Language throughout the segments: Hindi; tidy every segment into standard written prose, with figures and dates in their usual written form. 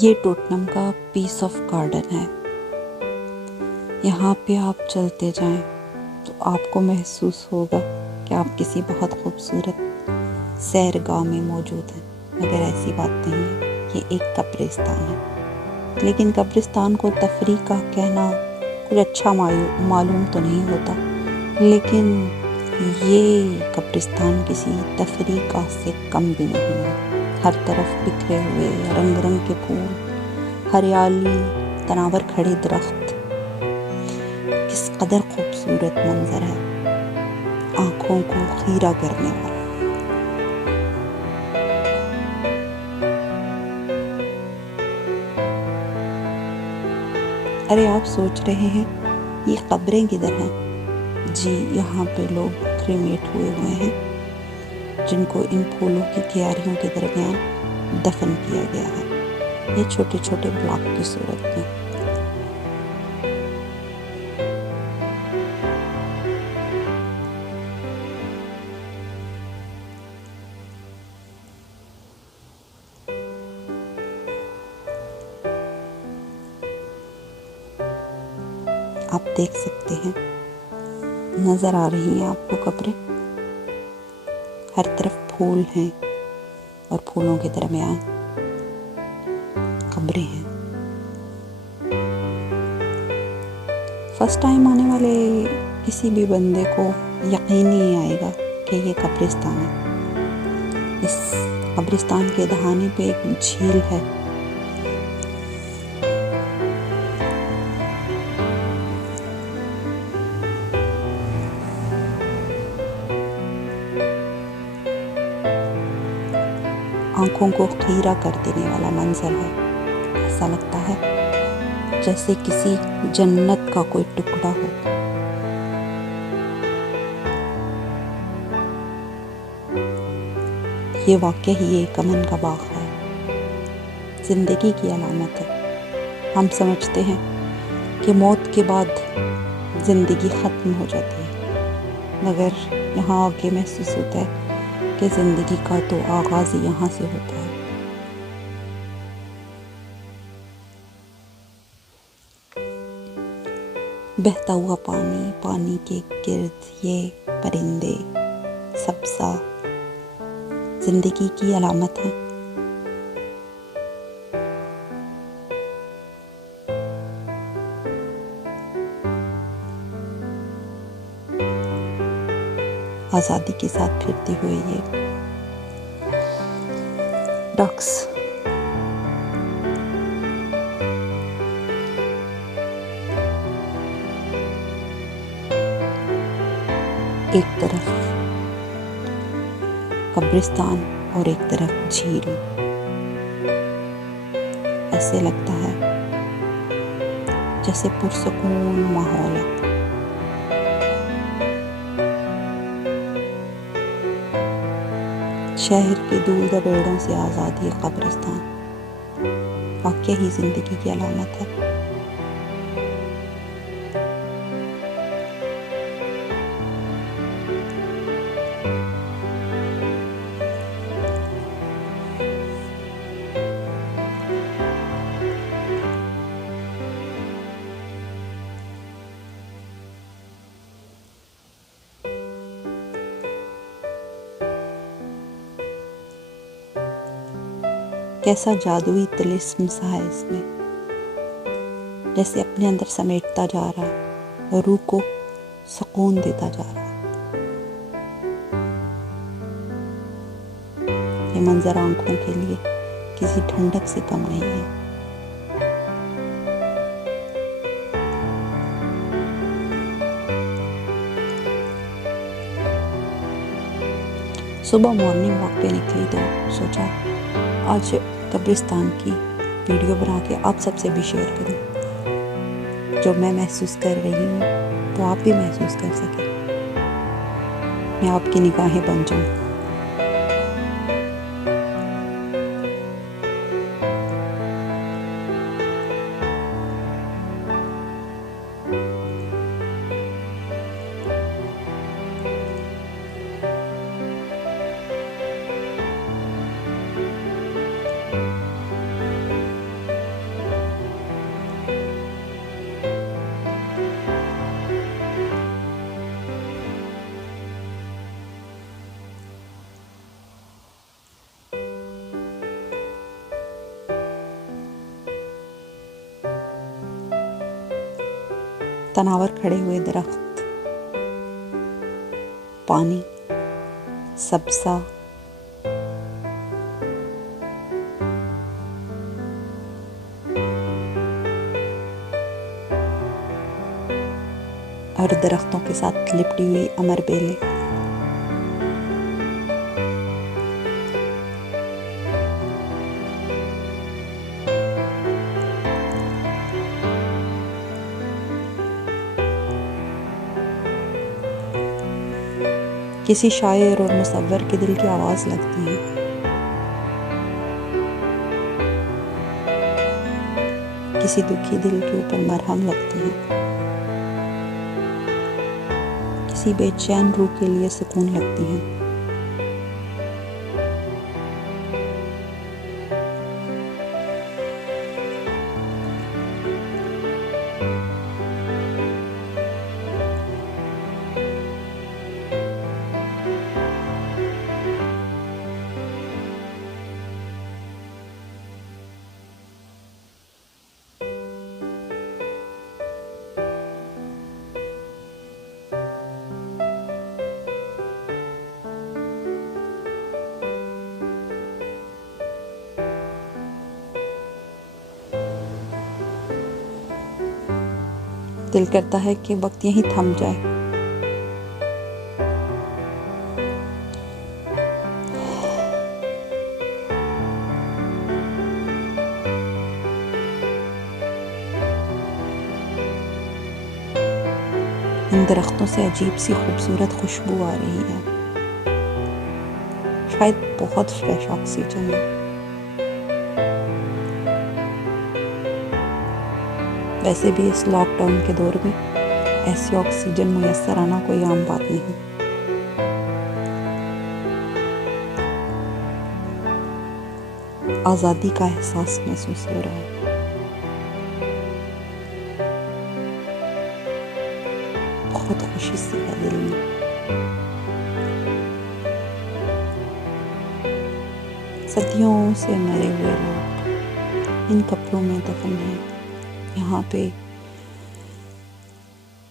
ये टोटनम का पीस ऑफ गार्डन है। यहाँ पे आप चलते जाएं तो आपको महसूस होगा कि आप किसी बहुत खूबसूरत सैरगाह में मौजूद हैं। मगर ऐसी बात नहीं है, ये एक कब्रिस्तान है। लेकिन कब्रिस्तान को तफरीह का कहना कुछ अच्छा मालूम तो नहीं होता, लेकिन ये कब्रिस्तान किसी तफरीह का से कम भी नहीं है। हर तरफ बिखरे हुए रंग रंग के फूल, हरियाली, तनावर खड़े दरख्त, किस कदर खूबसूरत मंजर है, आंखों को खीरा करने वाला। अरे आप सोच रहे हैं ये कब्रें किधर हैं? जी, यहाँ पे लोग क्रीमेट हुए हैं, जिनको इन फूलों की क्यारियों के दरमियान दफन किया गया है। ये छोटे छोटे ब्लॉक की सूरत में। आप देख सकते हैं, नजर आ रही हैं आपको कब्रें। हर तरफ फूल हैं और फूलों के दरमियान कब्रें हैं। फर्स्ट टाइम आने वाले किसी भी बंदे को यकीन नहीं आएगा कि ये कब्रिस्तान है। इस कब्रिस्तान के दहाने पे एक झील है। आंखों को खीरा कर देने वाला मंजर है। ऐसा लगता है जैसे किसी जन्नत का कोई टुकड़ा हो। ये वाकई ही एक अमन का बाग है, जिंदगी की अलामत है। हम समझते हैं कि मौत के बाद जिंदगी ख़त्म हो जाती है, मगर यहाँ आके महसूस होता है कि ज़िंदगी का तो आगाज़ ही यहाँ से होता है। बहता हुआ पानी, पानी के गिर्द ये परिंदे, सब्ज़ा ज़िंदगी की अलामत है। आज़ादी के साथ फिरते हुए ये डक्स। एक तरफ कब्रिस्तान और एक तरफ झील। ऐसे लगता है जैसे पुरसुकून माहौल है। शहर के दूर दबेड़ों से आज़ाद ये कब्रिस्तान वाकई ही जिंदगी की अलामत है। कैसा जादुई तिलिस्म सा है इसमें, जैसे अपने अंदर समेटता जा रहा है और रूह को सुकून देता जा रहा है। ये मंजर आंखों के लिए किसी ठंडक से कम नहीं है। सुबह मॉर्निंग वॉक पे निकली तो सोचा आज कब्रिस्तान की वीडियो बना के आप सबसे भी शेयर करूं। जो मैं महसूस कर रही हूँ तो आप भी महसूस कर सकें। मैं आपकी निगाहें बन जाऊं। तनावर खड़े हुए दरख्त, पानी, सब्जा, और दरख्तों के साथ लिपटी हुई अमर बेलें। किसी शायर और मुसव्वर के दिल की आवाज़ लगती है। किसी दुखी दिल के ऊपर मरहम लगती है। किसी बेचैन रूह के लिए सुकून लगती है। दिल करता है कि वक्त यहीं थम जाए। इन दरख्तों से अजीब सी खूबसूरत खुशबू आ रही है। शायद बहुत फ्रेश ऑक्सीजन है। वैसे भी इस लॉकडाउन के दौर में ऐसी ऑक्सीजन मुयस्सर आना कोई आम बात नहीं। आज़ादी का एहसास महसूस हो रहा है। बहुत खुशी सी है दिल में। सदियों से मरे हुए लोग इन कपड़ों में दफन हैं। यहाँ पे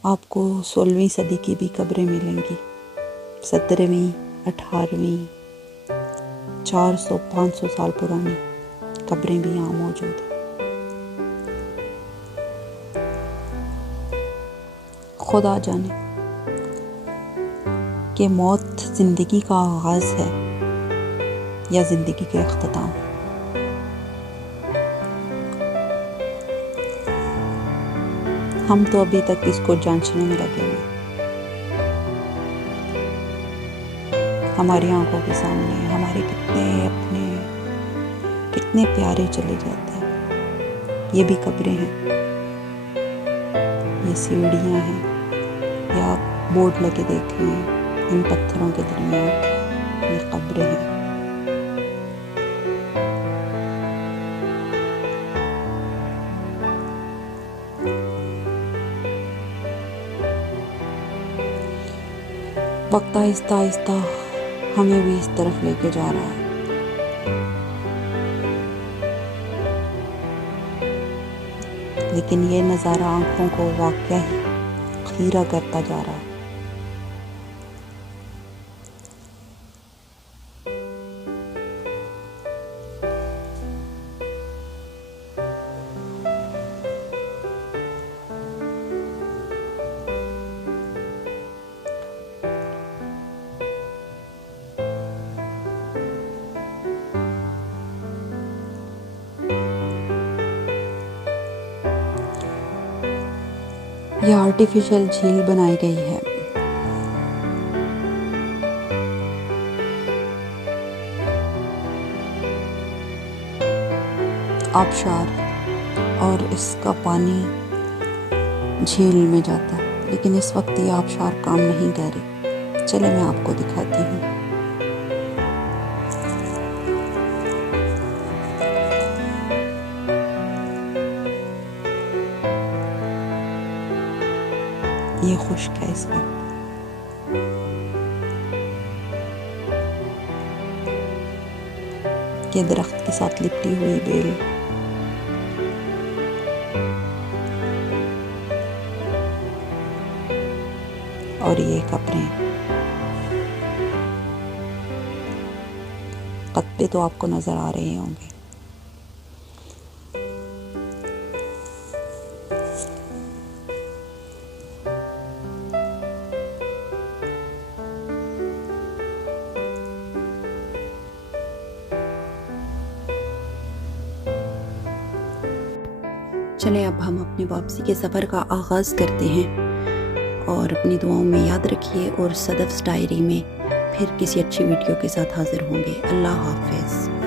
आपको 16वीं सदी की भी कब्रें मिलेंगी, 17वीं, 18वीं, 400-500 साल पुरानी कब्रें भी यहाँ मौजूद हैं। खुदा जाने कि मौत जिंदगी का आगाज है या जिंदगी का इख्तिताम। हम तो अभी तक इसको जांचने में लगे हैं। हमारी आंखों के सामने हमारे कितने प्यारे चले जाते हैं। ये भी कब्रें हैं, ये सीढ़ियाँ हैं, या आप बोर्ड लगे देख रहे हैं, इन पत्थरों के दरमियान ये कब्रें हैं। वक्त आहिस्ता आहिस्ता हमें भी इस तरफ लेके जा रहा है। लेकिन ये नज़ारा आंखों को वाकई ही खीरा करता जा रहा है। ये आर्टिफिशियल झील बनाई गई है। आबशार और इसका पानी झील में जाता है, लेकिन इस वक्त ये आबशार काम नहीं कर रही। चले मैं आपको दिखाती हूँ। ये खुश्क है इस वक्त। ये दरख्त के साथ लिपटी हुई बेल और ये कब्रें। कत्ते तो आपको नज़र आ रहे होंगे। चलें अब हम अपनी वापसी के सफ़र का आगाज़ करते हैं और अपनी दुआओं में याद रखिए और सदफ़्स डायरी में फिर किसी अच्छी वीडियो के साथ हाज़िर होंगे। अल्लाह हाफ़िज़।